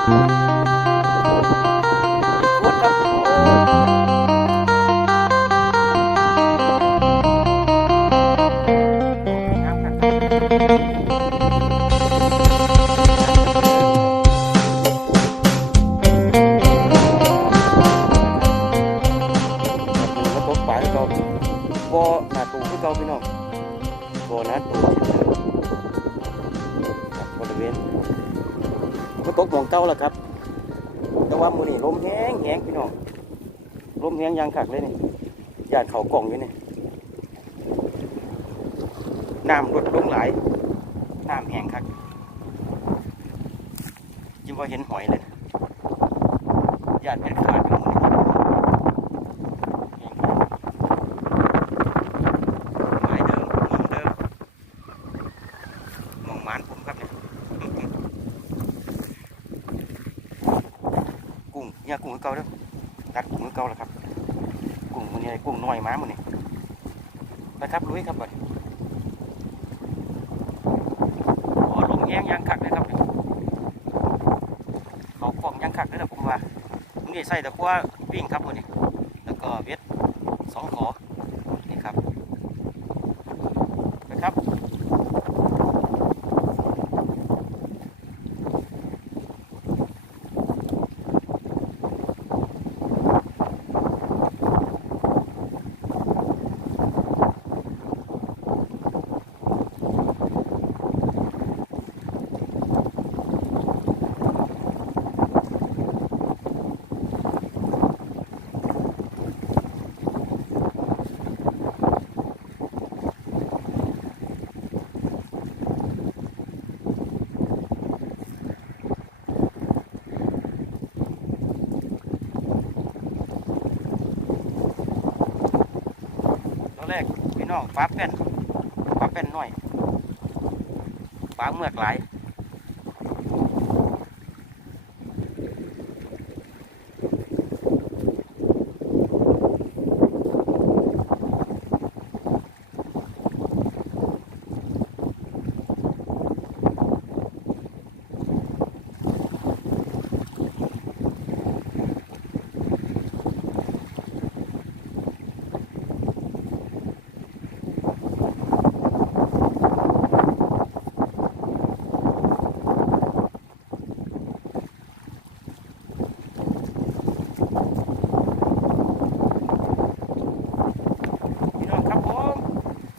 โคตรครับงามครับมาตกปลาให้เราบ่อหน้าตูให้เราพี่น้องบ่อหน้าตูครับบริเวณมาตกหมองเก้าแล้วครับแต่ว่ามื้อนี้ลมแห้งแห้งพี่น้องลมแห้งยางขักเลยนี่ญาติเขากล่องอยู่นี่น้ำลดลงหลายน้ำแห้งคักยิ่งว่าเห็นหอยเลยญาติเป็นขาดอยู่หมายเดิมมองเดิมมองหมานผมครับเนี่ยกุ้งเนี่ยกุ้งเก่าเด้อตัดกุ้งเก่าแล้วครับกุ้งมันนี่กุ้งน้อยม้ามันนี่ไปครับลุยครับไปโอ้ลมแห้งยางคักเลยครับเขากล่องยางคักเลยนะผมว่ามันนี่ใส่แต่ขั้วปิ้งครับวันนี้แล้วก็เบ็ด2 ขอนี่ครับไปครับแรกพี่น้องฟ้าเป็นหน่อยฟ้าเมือกหลาย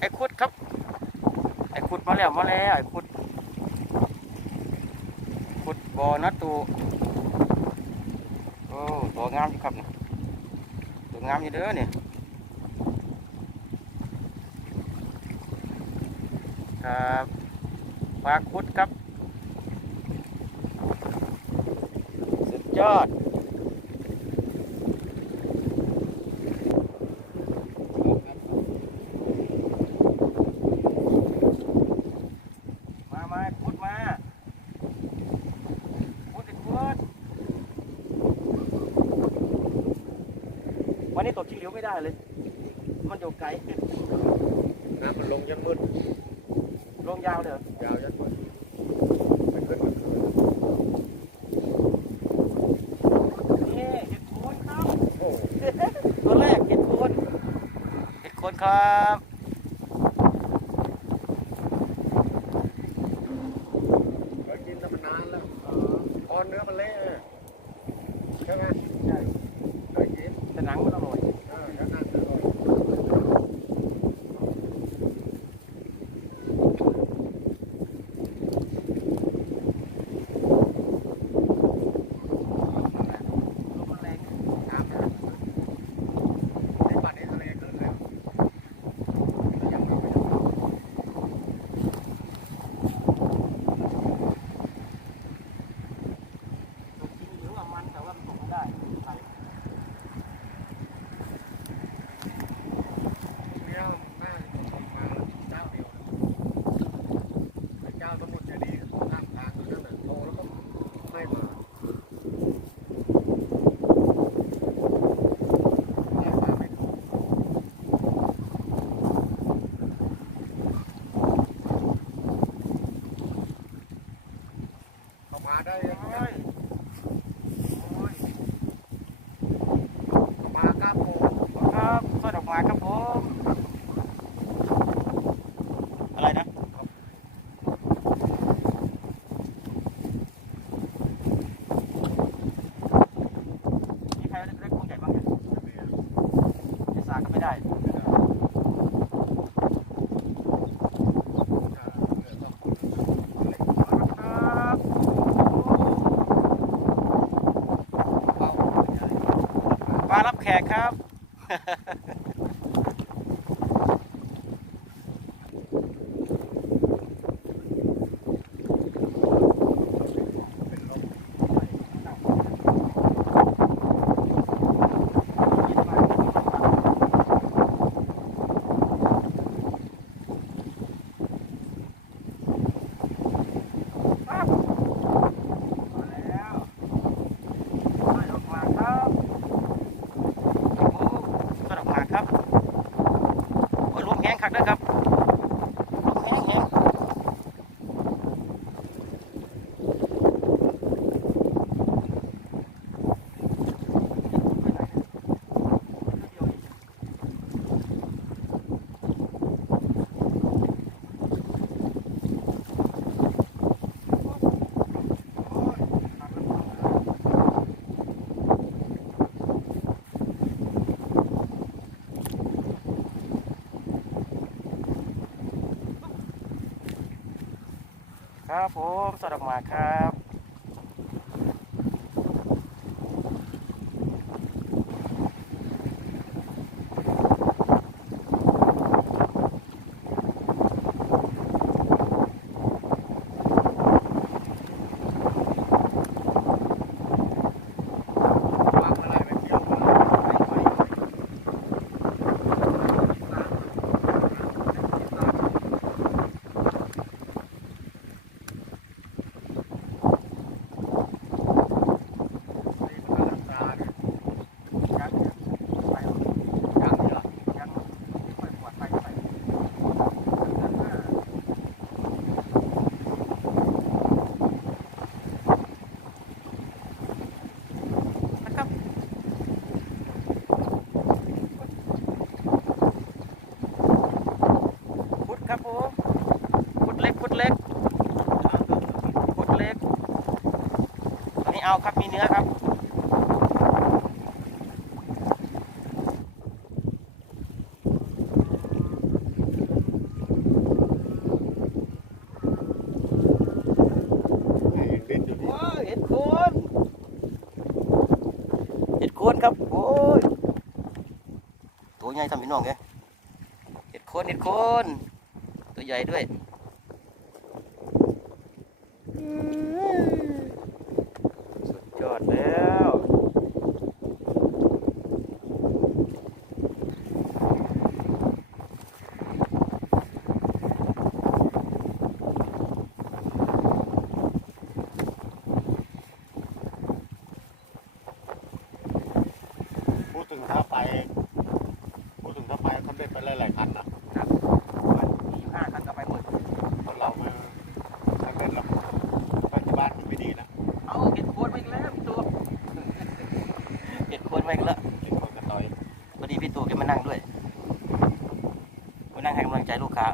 ไอ้คุดครับไอ้คุดมาแล้วไอ้คุดบ่อนัดตัวโอ้ตัวงามอยู่ครับตัวงามอยู่เด้อเนี่ยครับปลาคุดครับสุดยอดวันนี้ตกชิ้นเหลียวไม่ได้เลยมันอยู่ไกลน้ำมันลงยันมืดลงยาวเด้อยาวยันมืดไปขึ้นมันขึ้นนี่เห็ดโคนครับตัวแรกเห็ดโคนครับเคยกินมานานแล้วพอเนื้อมันเละใช่ไหมใช่เคยกินแต่หนังมันอร่อยแล้วนั่งอร่อยได้ ปลารับแขกครับ คักนะครับลมแห้งแห้งครับผมสวัสดีมาครับครับผมขุดเล็กขุดเล็กขุดเล็กอันนี้เอาครับมีเนื้อครับเห็ดโคนเห็ดโคนครับโอ้ยตัวใหญ่ทำพี่น้องไงเห็ดโคนเห็ดโคนตัวใหญ่ด้วยสุดยอดแล้วพูดถึงถ้าไปเขาเด็ดไปหลายๆคันนะครับ 5 คันก็ไปหมด คนเราไม่เด็ดหรอกไปที่บ้านมันไม่ดีนะ เอาเห็ดโคนมาอีกแล้วพี่ตัวเห็ดโคนมาอีกแล้ว เด็ดคนกระต่อย พอดีพี่ตัวแกมานั่งด้วยมานั่งให้กำลังใจลูกค้า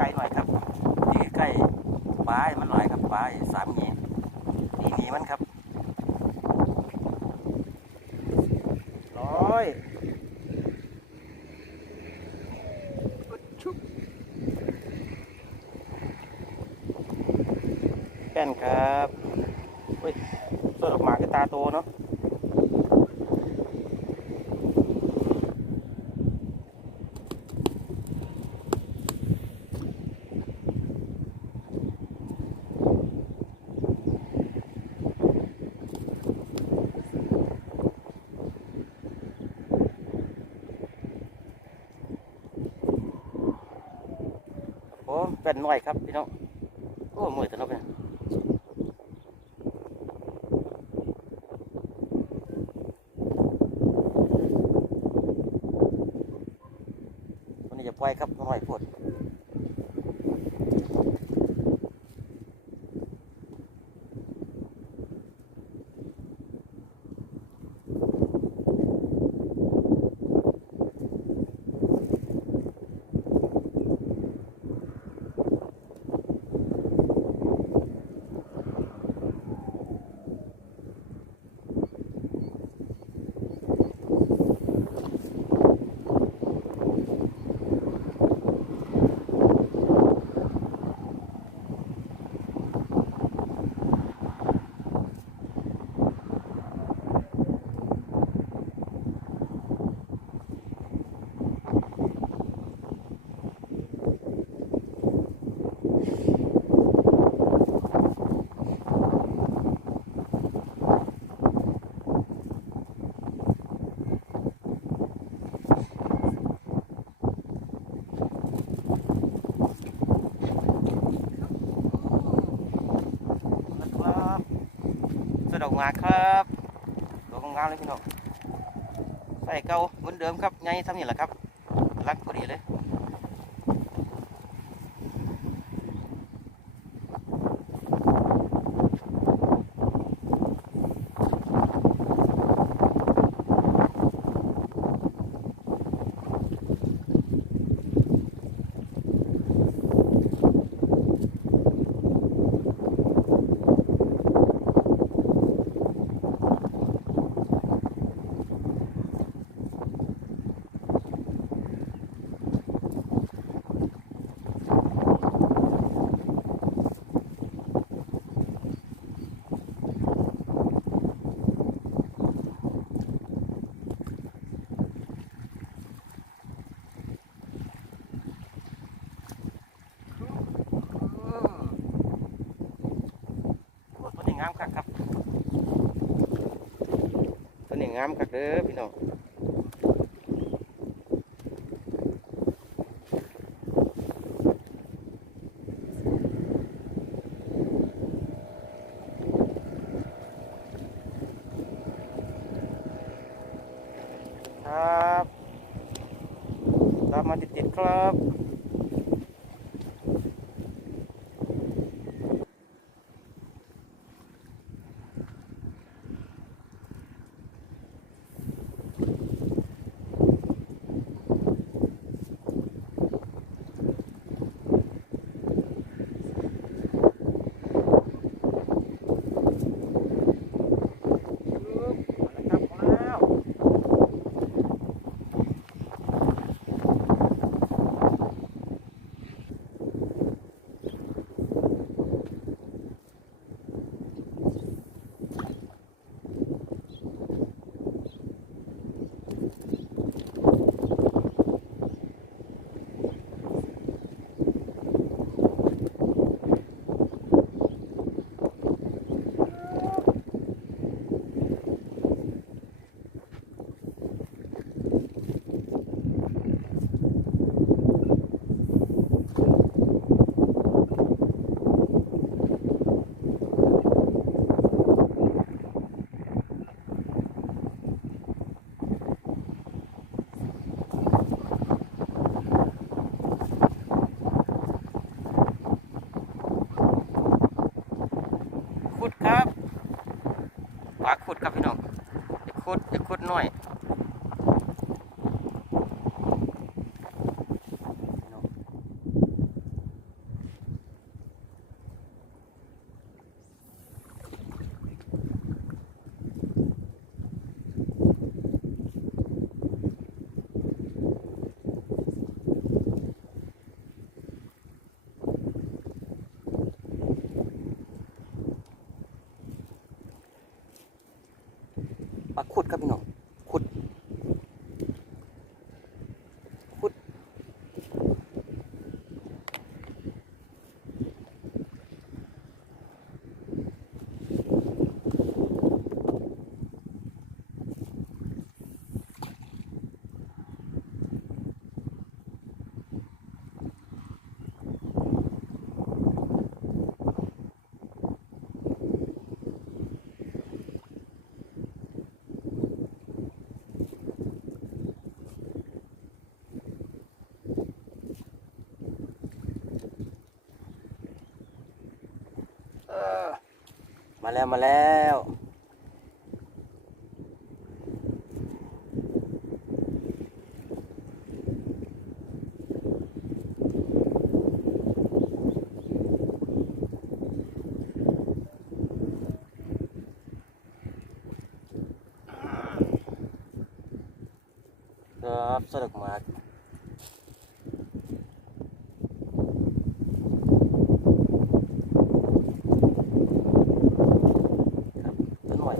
ไกลหน่อยครับดีใกล้ปลายมันหลายครับปลาย3 เงี้ยดีหนีมันครับร้อยแก่นครับเฮ้ยเสื้อออกมาคือตาโตเนาะโอ้เป็นหน่อยครับพี่น้องโอ้มือแต่นกเนี่ยวันนี้จะปล่อยครับหน่อยพด ดอกมาครับดอกงามเลยพี่น้องใส่เก่าเหมือนเดิมครับไงทำนี่แหละครับรักพอดีเลยงามครับตัวนี้งามครับเด้อพี่น้องครับตามมาติดๆครับขุดครับปากขุดครับพี่น้องขุดหน่อยปากขุดครับพี่น้องขุดมาแล้วครับสนุกมากหน่อย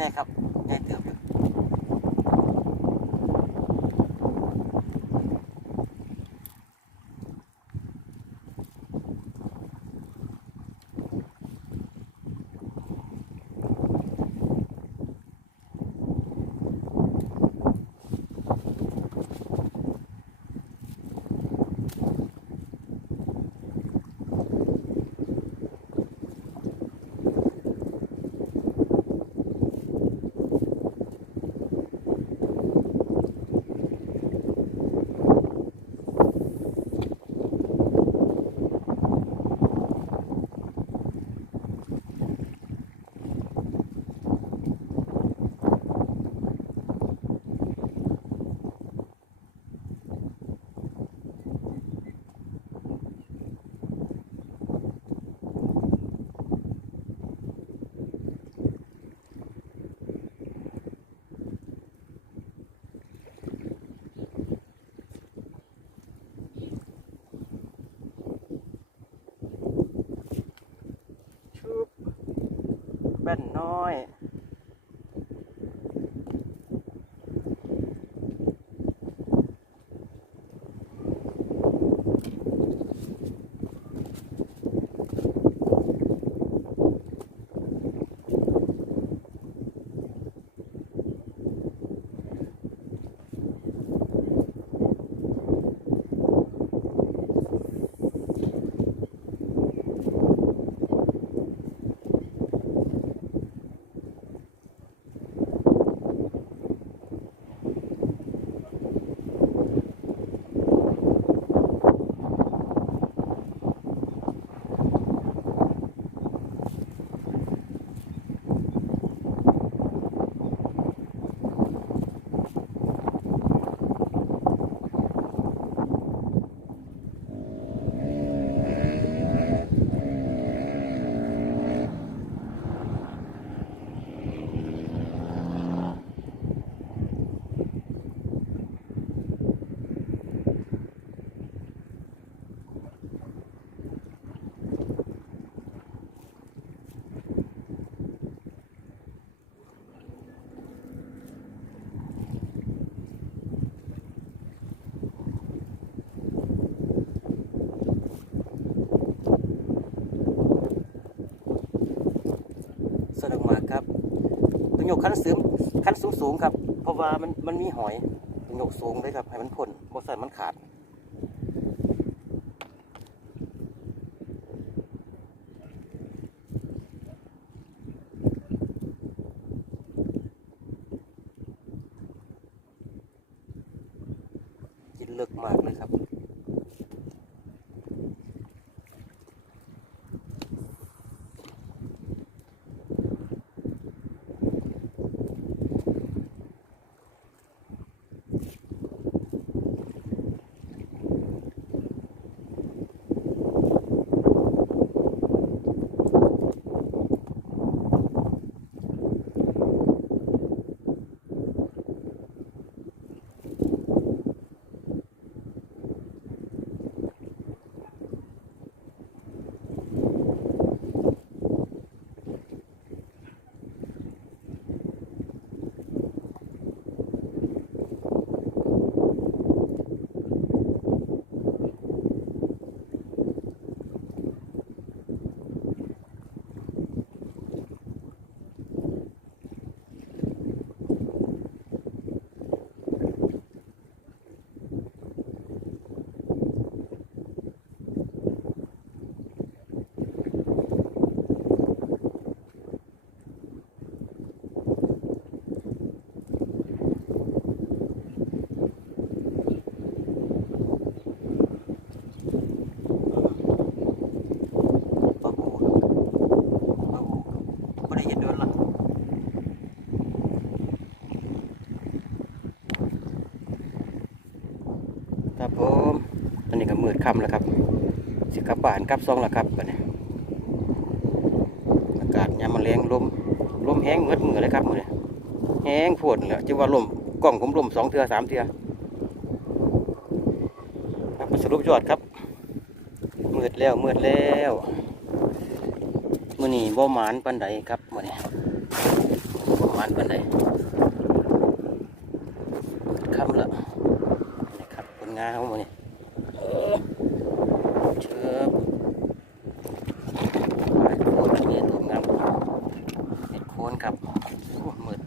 แน่ครับง่ายเติบอยู่แว่นน้อยสนุกมากครับต้องยกขั้นสูงครับเพราะว่ามันมีหอยต้องยกสูงเลยครับให้มันพ่นบ่ใส่มันขาดกินเลิกมากเลยครับ ครับผมตอนนี้ก็มืดค่ำแล้วครับสิกลับบ้านกลับซองแล้วครับบัดนี้อากาศยามมาแรงลมแห้งมืดมือเลยครับมือนี้แห้งโพดเลยจึงว่าลมกล้องผมลม2 เทื่อ 3 เทื่อครับสรุปยอดครับมืดแล้วมื้อนี้บ่หมานปานใดครับมื้อนี้บ่หม มันเป็นไดค่ำละนี่ครับผลงานเขาหมดนี่เชิบไปโคนนี่ตัวงามเห็ดโคนครับมืด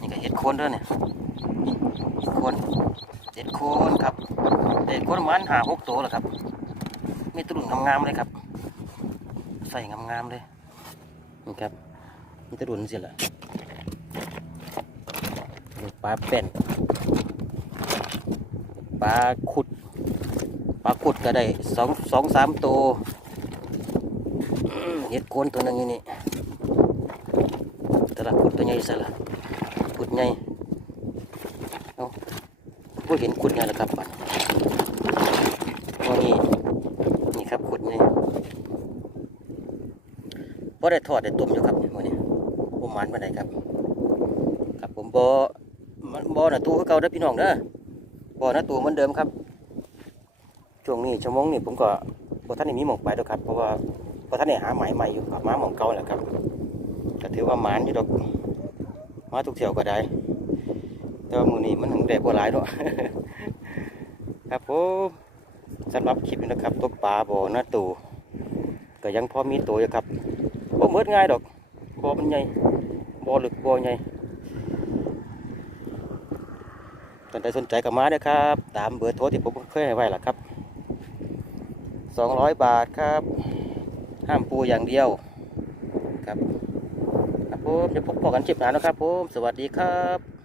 นี่ก็เห็ดโคนด้วยเนี่ยโคนเห็ดโคนครับเห็ดโคนมัน5-6 ตัวแหละครับมีตุ่นงามๆเลยครับใส่งามๆเลยนี่ครับมีตุ่นสิละปลาเป็นปลาขุดก็ได้2-3 ตัวเห็ดโคนตัวนึงนี่แต่ละขุดตัวใหญ่ซะละขุดใหญ่เอาผู้เห็นขุดใหญ่แล้วครับนี่ครับขุดใหญ่พอได้ทอดได้ต้มอยู่ครับวันนี้ผมหมานมาไหนครับครับผมบ่อน่ะตัวเก่าเด้อพี่น้องเด้อบ่อน่ะตัวเหมือนเดิมครับช่วงนี้ชั่วโมงนี้ผมก็บ่ทันได้มีหมองไปแล้วครับเพราะว่าบ่ทันได้หาหมายใหม่อยู่กับมาหมองเก่าแหละครับก็ถือว่าหมานอยู่ดอกมาทุกเที่ยวก็ได้แต่ว่ามื้อนี้มันถึงได้บ่หลายเนาะ ครับผมสำหรับคลิปนี้นะครับตกปลาบ่อน่ะตัวก็ยังพอมีตัวอยู่ครับบ่หมดง่ายดอกบ่อมันใหญ่บ่อลึกบ่อใหญ่ท่านใดสนใจก็มาเด้อครับตามเบอร์โทรที่ผมเคยให้ไว้ล่ะครับ200 บาทครับห้ามปูอย่างเดียวครับครับผมเดี๋ยวพบกันคลิปหน้านะครับผมสวัสดีครับ